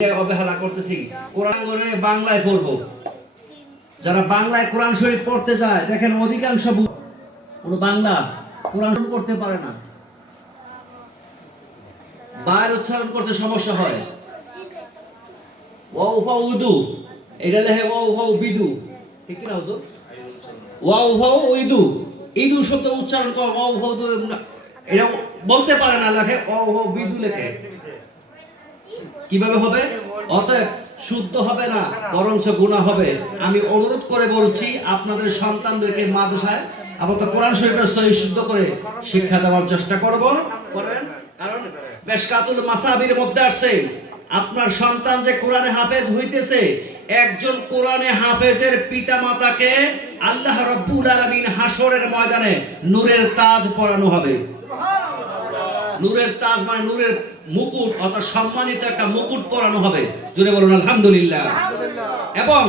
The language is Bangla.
অবহেলা করতেছি। কোরআন বাংলায় পড়বো। যারা বাংলায় কোরআন শরীফ পড়তে যায় দেখেন অধিকাংশ পুরো বাংলা কোরআন করতে পারে না, বাইরে উচ্চারণ করতে সমস্যা হয়। ওয়াও ফাও উদু এটা লেখে ওয়াও ফাও বিদু, ঠিক না হুজুর? ওয়াও ফাও ইদু, ইদু শব্দ উচ্চারণ কর, ওয়াও ফাও এটা বলতে পারে না, লেখে ওয়াও ফাও বিদু লেখে। কিভাবে হবে? অতএব শুদ্ধ হবে না, বরঞ্চ গুনাহ হবে। আমি অনুরোধ করে বলছি আপনাদের সন্তানদেরকে মাদ্রাসায় আপাতত কোরআন শরীফের সহিহ শুদ্ধ করে শিক্ষা দেওয়ার চেষ্টা করবেন। কারণ মেশকাতুল মাসাবির মধ্যে আসছে আপনার সন্তান যে কোরআনে হাফেজ হইতেছে, একজন কোরআনে হাফেজের পিতামাতাকে আল্লাহ রাব্বুল আলামিন হাসরের ময়দানে নূরের তাজ পরানো হবে। নূরের তাজ মানে নূরের মুকুট, অর্থাৎ সম্মানিত একটা মুকুট পরানো হবে। জোরে বলুন আলহামদুলিল্লাহ। এবং